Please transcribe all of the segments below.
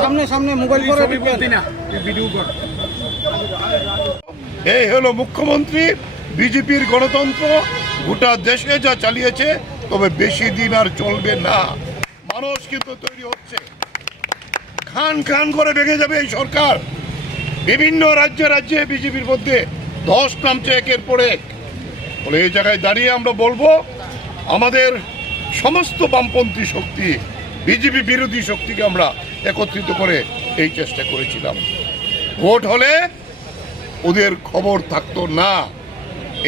সামনে সামনে মোবাইল করে এই হলো মুখ্যমন্ত্রী, বিজেপির গণতন্ত্র গোটা দেশে যা চালিয়েছে, তবে বেশি দিন আর চলবে না। মানুষ কিন্তু তৈরি হচ্ছে, খান খান করে ভেঙে যাবে এই সরকার। বিভিন্ন রাজ্যে রাজ্যে বিজেপির মধ্যে ধস নামছে একের পর এক। বলে এই জায়গায় দাঁড়িয়ে আমরা বলবো, আমাদের সমস্ত বামপন্থী শক্তি, বিজেপি বিরোধী শক্তিকে আমরা একত্রিত করে এই চেষ্টা করেছিলাম। ভোট হলে ওদের খবর থাকতো না।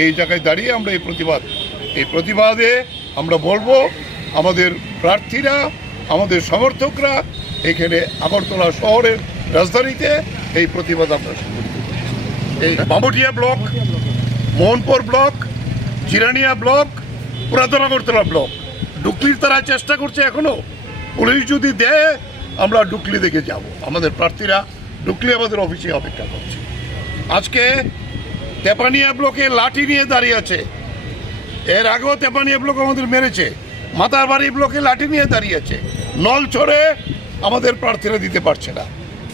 এই জায়গায় দাঁড়িয়ে আমরা এই প্রতিবাদে আমরা বলবো, আমাদের প্রার্থীরা, আমাদের সমর্থকরা এখানে আগরতলা শহরের রাজধানীতে এই প্রতিবাদ আমরা সংগঠিত করছি। এই Bamutia block, Mohanpur block, Jirania block, পুরাতন আগরতলা ব্লক, ডুকলির তারা চেষ্টা করছে এখনো। পুলিশ যদি দেয় আমরা ডুকলি দেখে যাব। আমাদের প্রার্থীরা ডুকলি আমাদের অফিসে অপেক্ষা করছে। আজকে তেপানিয়া ব্লকে লাঠি নিয়ে দাঁড়িয়ে আছে। এর আগেও তেপানিয়া ব্লক আমাদের মেরেছে। মাতারবাড়ি ব্লকে লাঠি নিয়ে দাঁড়িয়ে আছে। নলছড়ে আমাদের প্রার্থীরা দিতে পারছে না।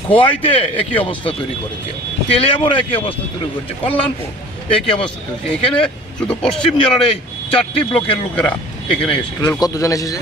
খোয়াইতে একই অবস্থা তৈরি করেছে, তেলিয়ামোড়ে একই অবস্থা তৈরি করেছে, কল্যাণপুর একই অবস্থা তৈরি করেছে। এখানে শুধু পশ্চিম জেলার এই 4টি ব্লকের লোকেরা এখানে এসে। কতজন এসেছে?